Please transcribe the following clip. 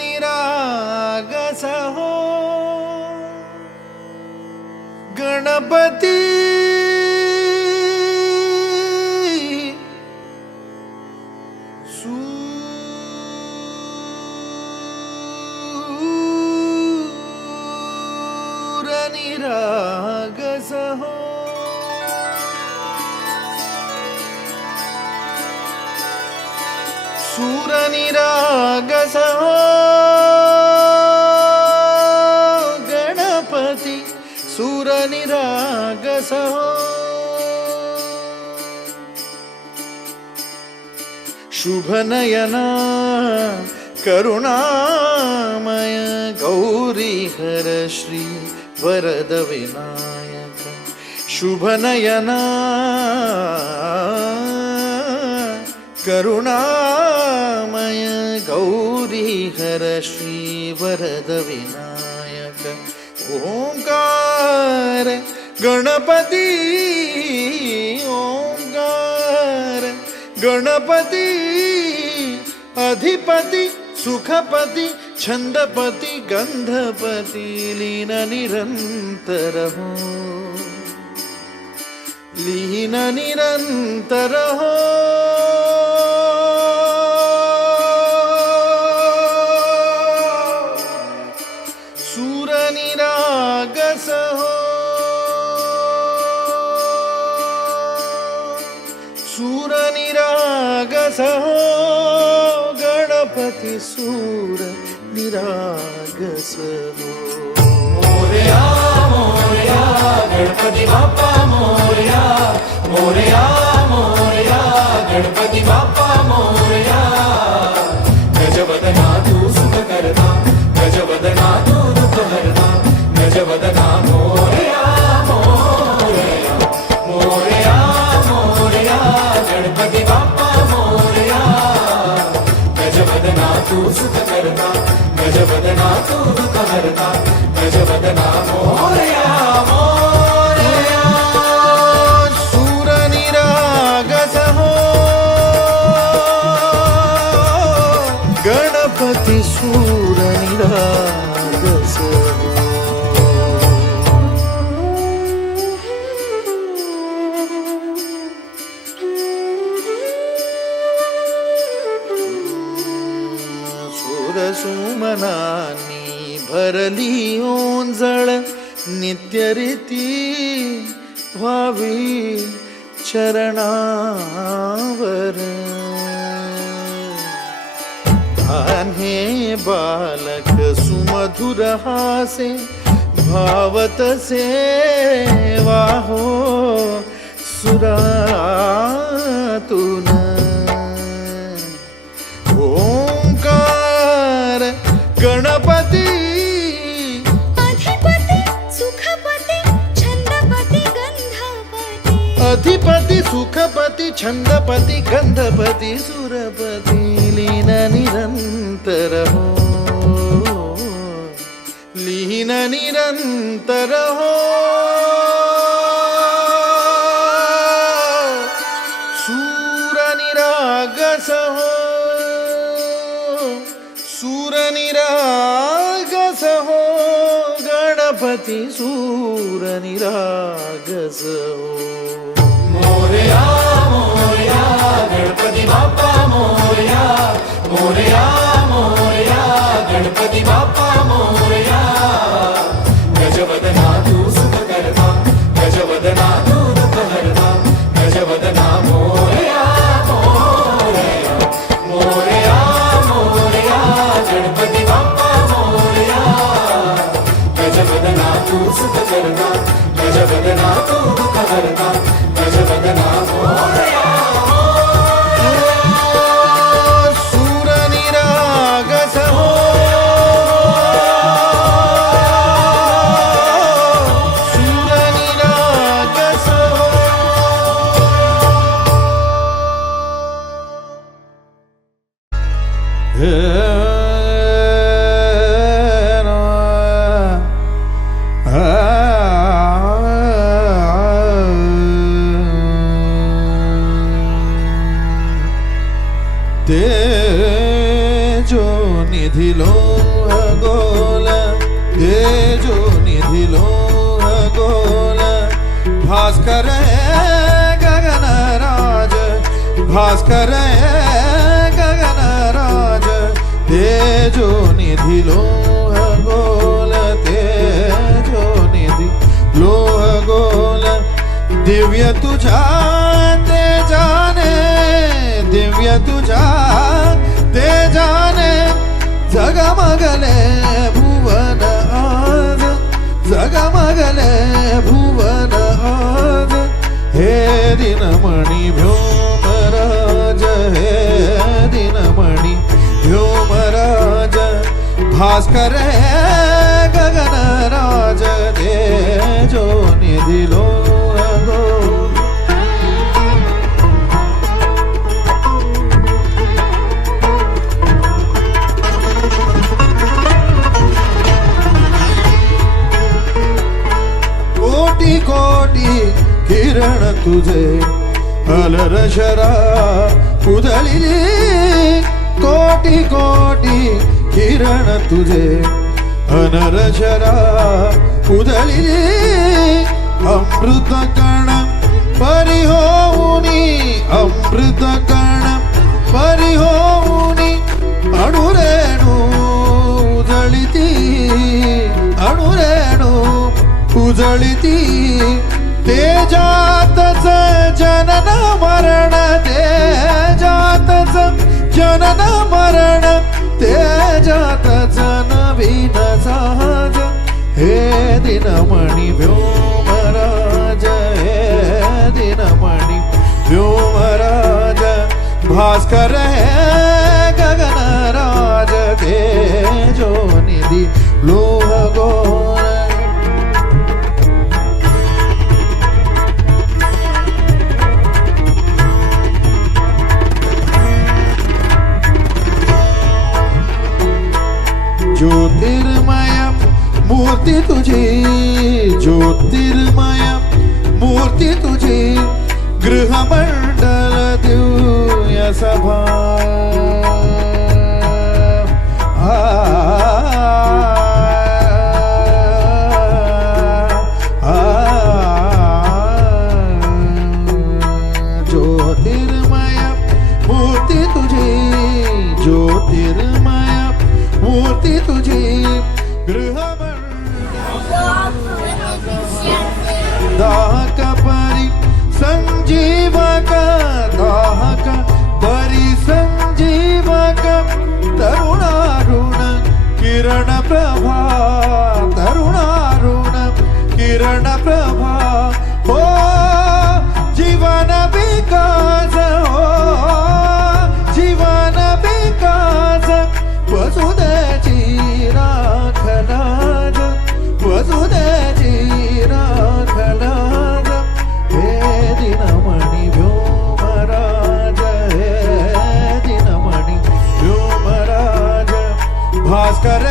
निरागस हो गणपती सूर निरागस हो सूर निरागस हो गणपती सूर निरागस हो शुभ नयना करुणामय गौरी हर श्री वरद विनायक शुभ नयना करुणामय गौरी हर श्री वरद विनायक ओंकार गणपती ओंकार गणपती अधिपति सुखपति छंदपति गंधपति लीन निरंतर हो लीन निरंतर हो सूर निरागस हो सूर निरागस हो गणपती सूर निरागस हो मोरया मोरया गणपती बाप्पा मोरया मोरया मोरया गणपती बाप्पा मोरया गजवदना तू सुख करता गजवदना तू दुःख हरता गजवदना मोरया मोरया मोरया मोरया गणपती बाप्पा मोरया गजवदना तू सुख करता गजवदना तू दुःख हरता गजवदना मोरया मोरया सूर निरागस हो गणपती सूर निरागस हो सुमनानी भरली ओंजळ नित्यरीती व्हावी चरणावर आन्हे बालक सुमधुर हासे भावत सेवा हो सुरातून ओंकार गणपती अधिपति सुखपति छंदपति गंधपति अधिपति सुखपति छंदपति गंधपति सुरपति लीन निरंतर हो लीन निरंतर हो सूर निरागस हो सूर निरागस हो गणपति सूर निरागस हो मोरया मोरया गणपती बाप्पा मोरया मोरया मोरया गणपती बाप्पा मोरया गजवदना तू सुख करता गजवदना तू दुःख हरता गजवदना मोरया मोरया मोरया मोरया गणपती बाप्पा मोरया गजवदना तू सुख करता गजवदना तू दुःख हरता गजवदना मोरया सूर निरागस हो निधि लोह गोल तेजो निधि लोह गोल भास्कर गगन राज भास्कर गगन राज तेजो निधि लोह गोल तेजो निधि लोह गोल दिव्य तुझा तेजाने दिव्य तुझा तेजाने जगमगले भुवन आज जगमगले भुवन आज हे दिनमणि व्योमराज हे दिनमणि व्योमराज भास्कर गगन राज तेजो निधि लोह गोल कोटी कोटी किरण तुझे अलरशरा उधळली कोटी कोटी किरण तुझे अनरशरा उधळली अमृत कण परिहोऊनी अमृत कण परिहोऊनी अणुरेणू उजळिती अणुरेणू उजळिती तेजातच जनन मरण तेजातच जनन मरण तेजातच नवीन साज हे दिनमणि व्योमराज हे दिनमणि व्योमराज भास्कर गगन राज तेजो निधि लोह गोल ज्योतिर्मय मूर्ती तुझी ज्योतिर्मय मूर्ती तुझी गृहमंडल दिव्य सभा ज्योतिर्मय मूर्ती तुझी ज्योतिर्मय मूर्ती तुझी दाहक परी संजीवक दाहक परी संजीवक तरुणारुण किरण प्रभा तरुणारुण किरण प्रभा हो जीवन विकास हो जीवन विकास वसुदेची राखलाज वसुदेची राखलाज हे दिनमणि व्योमराज हे दिनमणि व्योमराज भास्कर